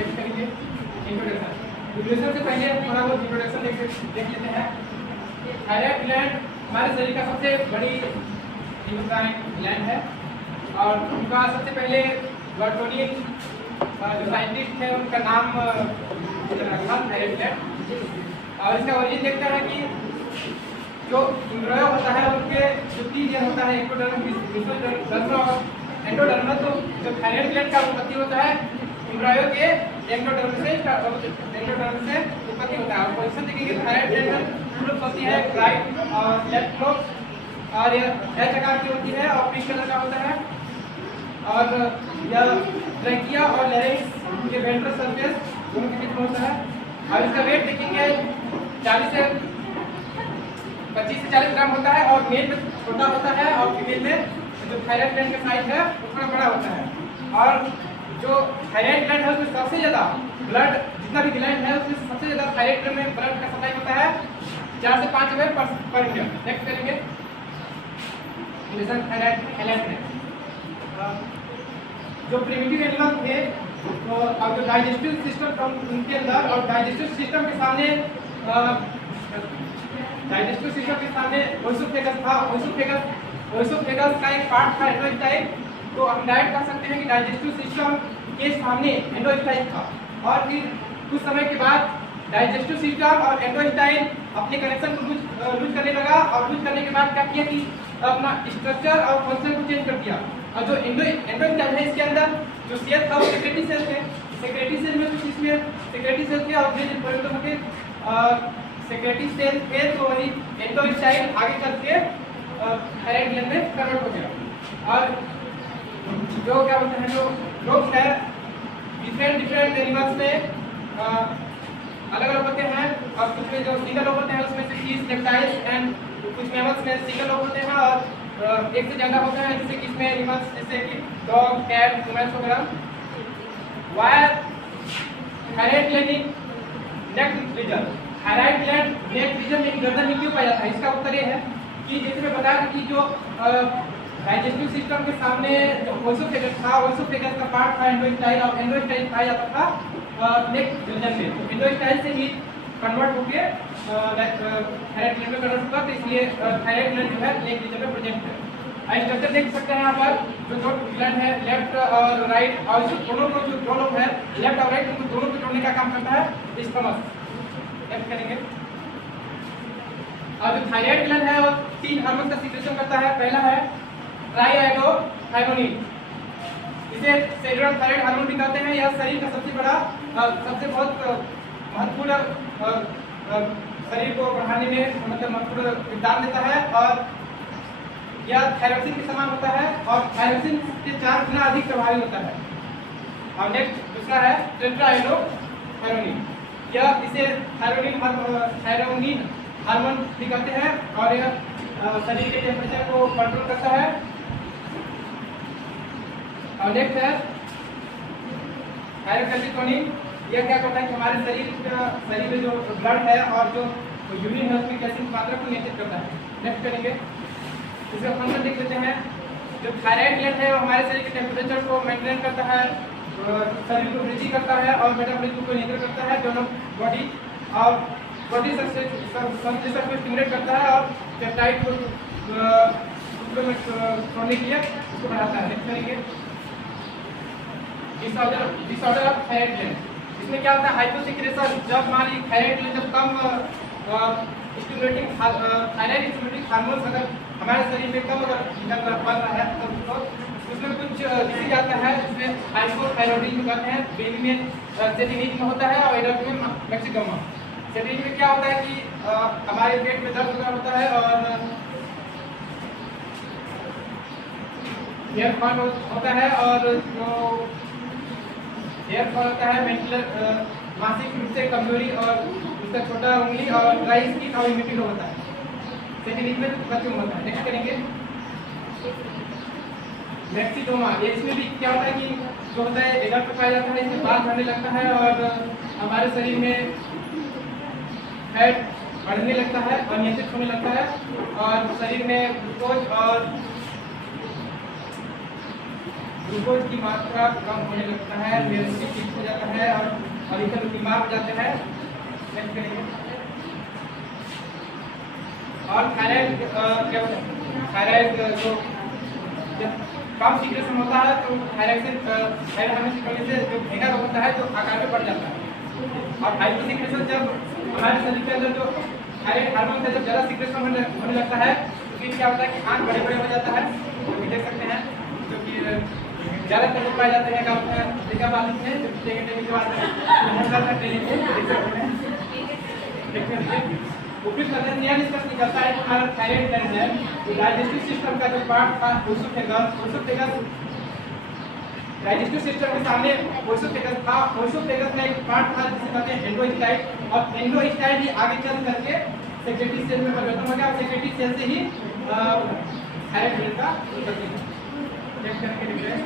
Next करेंगे introduction. Definition से पहले थोड़ा बहुत इंट्रोडक्शन देख लेते हैं। थायराइड ग्लैंड हमारे शरीर का सबसे बड़ी ग्लैंड है और उनका सबसे पहले बर्टोनियन जो साइंटिस्ट है उनका नाम रखा थायराइड ग्लैंड। और इसका ओरिजिन देखते हैं कि जो एम्ब्रायो होता है उनके जो 3 लेयर होता है एक्टोडर्म और एंडोडर्म। तो जो थायराइड ग्लैंड का उत्पत्ति होता है एम्ब्रायो के एक्टोडर्म से उत्पत्ति होता है। और पोजीशन देखेंगे थायराइड ग्लैंड में उत्पत्ति है राइट और लेफ्ट लोब और यह एच आकार की होती है और पिंक कलर का होता है। और यह ट्रैकिया और लैरिंक्स के वेंट्रल सरफेस दोनों के बीच में होता है। और इसका वेट देखेंगे 25 से 40 ग्राम होता है और मेल में छोटा होता है और फीमेल में जो थायराइड ग्लैंड का साइज है वो थोड़ा बड़ा होता है। और जो थायराइड ग्लैंड है उसमें सबसे ज़्यादा ब्लड, जितना भी ग्लैंड है उसमें सबसे ज़्यादा थायराइड ग्लैंड में ब्लड का सप्लाई होता है 4 से 5 ml पर मिनट। नेक्स्ट करेंगे थायराइड ग्लैंड में जो प्रिमिटिव एनिमल थे तो अब जो डाइजेस्टिव सिस्टम उनके अंदर और डाइजेस्टिव सिस्टम के सामने ओइसोफेगस था। ओइसोफेगस का एक पार्ट था एंडोस्टाइल। तो हम डायरेक्ट कह सकते हैं कि डाइजेस्टिव सिस्टम के सामने एंडोस्टाइल था। और फिर कुछ समय के बाद डाइजेस्टिव सिस्टम और एंडोस्टाइल अपने कनेक्शन को लूज करने लगा और लूज करने के बाद क्या किया कि अपना स्ट्रक्चर और फंक्शन को चेंज कर दिया। और जो एंडोस्टाइल है इसके अंदर जो सेल था वो सेक्रेटरी सेल थे। सेक्रेटरी सेल में कुछ इसमें सेक्रेटरी सेल थे और जो परिवर्तन होते सेक्रेटरी सेल थे तो वही एंडोस्टाइल आगे चल के थायराइड ग्लैंड में कन्वर्ट हो गया। और जो क्या बोलते हैं जो लोग है डिफरेंट एनिमल्स में अलग अलग होते हैं। और कुछ में जो सिंगल लोग होते हैं उसमें से फिश, रेप्टाइल्स एंड कुछ मैमल्स में सिंगल लोग होते हैं और एक से ज़्यादा होते हैं। जैसे कि इसमें एनिमल्स जैसे कि डॉग, कैट, ह्यूमन्स वगैरह। Wire thyroid gland in neck region, thyroid gland neck region में गर्दन में क्यों पाया जाता है? इसका उत्तर ये है कि जैसे मैं बताया कि जो डाइजेस्टिव सिस्टम के सामने जो ओइसोफेगस था, ओइसोफेगस का पार्ट था एंडोस्टाइल और एंडोस्टाइल पाया जाता था नेक रीजन में। तो एंडोस्टाइल से ही कन्वर्ट होके थायराइड ग्लैंड में कन्वर्ट होगा। तो इसलिए थायराइड ग्लैंड जो है नेक रीजन में प्रेजेंट है। स्ट्रक्चर देख सकते हैं यहाँ पर जो ग्लैंड है लेफ्ट और राइट और दोनों को जो दो लोग हैं लेफ्ट और राइट उनको दोनों को जोड़ने का काम करता है स्टमक। नेक्स्ट करेंगे। और जो थायराइड ग्लैंड है वो 3 हार्मोन का सीक्रेशन करता है। पहला है ट्राईआयोडोथायरोनिन, इसे सेलुलर थायराइड हार्मोन भी कहते हैं। यह शरीर का सबसे बड़ा सबसे बहुत महत्वपूर्ण शरीर को बढ़ाने में मतलब महत्वपूर्ण योगदान देता है। और यह थायरोक्सिन के समान होता है और थायरोक्सिन से 4 गुना अधिक प्रभावी होता है। और नेक्स्ट दूसरा है टेट्राआयोडोथायरोनिन, यह इसे थायरोनिन हार्मोन भी कहते हैं और यह शरीर के टेम्परेचर को कंट्रोल करता है। और नेक्स्ट है थायरोकैल्सिटोनिन, यह क्या करता है कि हमारे शरीर में जो ब्लड है और जो यूरिन है उसमें कैल्शियम की मात्रा को नियंत्रित करता है। नेक्स्ट करेंगे। इसका फंक्शन देख लेते हैं। जो थायराइड ग्लैंड है वो हमारे शरीर के टेम्परेचर को मेंटेन करता है, शरीर को वृद्धि करता है और मेटाबॉलिज्म को नियंत्रित करता है दोनों बॉडी और बॉडी संश्लेषण को स्टिमुलेट करता है और पेप्टाइड को छोड़ने के लिए उसको बढ़ाता है। नेक्स्ट करेंगे डिसऑर्डर ऑफ थायराइड ग्लैंड। इसमें क्या होता है हाइपोसिक्रेशन, जब हमारी थायराइड ग्लैंड जब कम स्टिमुलेटिंग थायराइड स्टिमुलेटिंग हार्मोन्स अगर हमारे शरीर में कम अगर बन रहा है तो उसमें कुछ डिसीज आता है जिसमें हाइपोथायरॉयडिज्म कहते हैं। बेबी में सेटिनिज्म होता है और एडल्ट में मैक्सिकमा। सेटिनिज्म में क्या होता है कि हमारे पेट में दर्द वगैरह होता है और हेयर फॉल होता है और जो हेयर फॉल होता है मेंटल मानसिक रूप से कमजोरी और उसका छोटा उंगली और ड्राई स्किन और इम्यूनिटी लो होता है। सेटिनिज्म में बच्चों में होता है। नेक्स्ट करेंगे मैक्सिडोमा। ये इसमें भी क्या होता है कि जो होता है एडल्ट में पाया जाता है, इसमें बाल झड़ने लगता है और हमारे शरीर में फैट बढ़ने लगता है, अनियंत्रित होने लगता है और शरीर में ग्लूकोज और ग्लूकोज की मात्रा कम होने लगता है, मेटाबॉलिज्म ठीक हो जाता है और इधर बीमार हो जाते हैं। नेक्स्ट करेंगे। और थायराइड क्या होता है, थायराइड जो जब कम सीक्रेशन होता है तो थायराइड हार्मोन करने से जो भेगा होता है तो आकार में बढ़ जाता है। और हाइपर सीक्रेशन जब हमारे शरीर के अंदर जो थायराइड हार्मोन से जब ज़्यादा सीक्रेशन होने लगता है तो फिर क्या होता है कि आँख बड़े बड़े हो जाता है, तो देख सकते हैं जो कि ज़्यादातर लोग पाए जाते हैं। क्या होता है देखा बात है जो देखने के बाद उपयुक्त अध्ययन यह निष्कर्ष निकलता है कि हमारा थायराइड ग्लैंड है तो डाइजेस्टिव सिस्टम का जो पार्ट था ओसोफेगस डाइजेस्टिव सिस्टम के सामने ओसोफेगस था। ओसोफेगस का एक पार्ट था जिसे कहते हैं एंडोस्टाइल, और एंडोस्टाइल ही आगे चल करके सेक्रेटरी सेल में परिवर्तन हो गया। सेक्रेटरी सेल से ही थायराइड ग्लैंड का उत्पत्ति है। चेक करके देख रहे हैं।